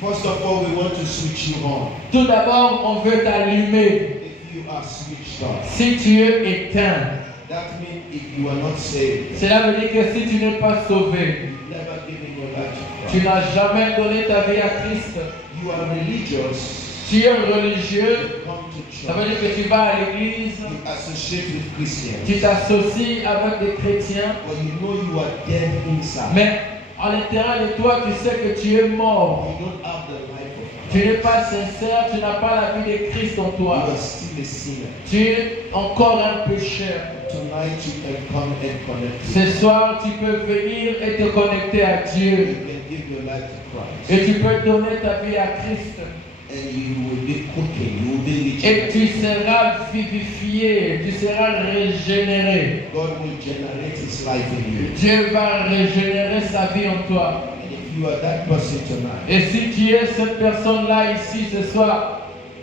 First of all, we want to switch you on. Tout d'abord, on veut t'allumer. If you are switched on, Si tu es éteint, that means if you are not saved, cela veut dire que si tu n'es pas sauvé, you've never given your life to tu Christ. n'as jamais donné ta vie à Christ, You are religious, tu es religieux, you come to ça veut church, dire que tu vas à l'église, you associate with tu Christians, t'associes avec des chrétiens, but you know you are dead inside. mais à l'intérieur de toi, tu sais que tu es mort. You don't have the life of Tu Christ. n'es pas sincère, tu n'as pas la vie de Christ en You toi. are still a sinner. Tu es encore un pécheur. Tonight you can come and connect with Ce soir, tu peux venir et te connecter à God. Dieu. You can give your life to Christ. Et tu peux donner ta vie à Christ. And you will be cooking, you will be Et tu regenerated. seras vivifié, tu seras régénéré. God will generate His life in you. Dieu va régénérer sa vie en toi. And if you are that person tonight, Et si tu es cette personne-là ici ce soir,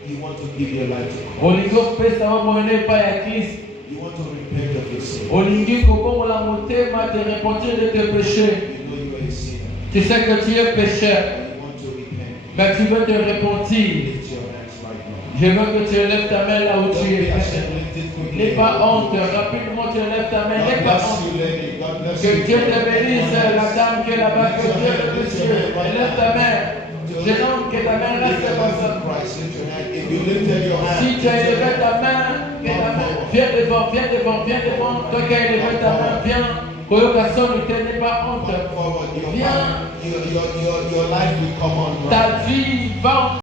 you want to give your life to olingi Christ. opesa bomoi pa ya Christ, You want to repent of your sin. olingi kobongola motema te repentir de tes péchés. You know you are a sinner. Tu sais que tu es pécheur, But you want to repent. mais tu veux te repentir. Lift your hands right now. Je veux que tu lèves ta main là où Don't tu be es. ashamed. Lift it quickly. N'aie pas honte, rapidement tu lèves ta main, God n'aie pas bless honte. you, lady. God bless Que you. Dieu te bénisse, la dame qui est là-bas, que Dieu te bénisse. Lève ta main. Je demande que ta main Lift reste your comme hands ça. to Christ. Lift your hand. If you lifted your hand, Si tu as élevé ta main, que ta main. Viens devant, viens devant, viens devant. Toi qui as élevé ta main, viens. Koyokason ne tenez pas honte. Come forward. Viens. Your life will come on. Ta vie va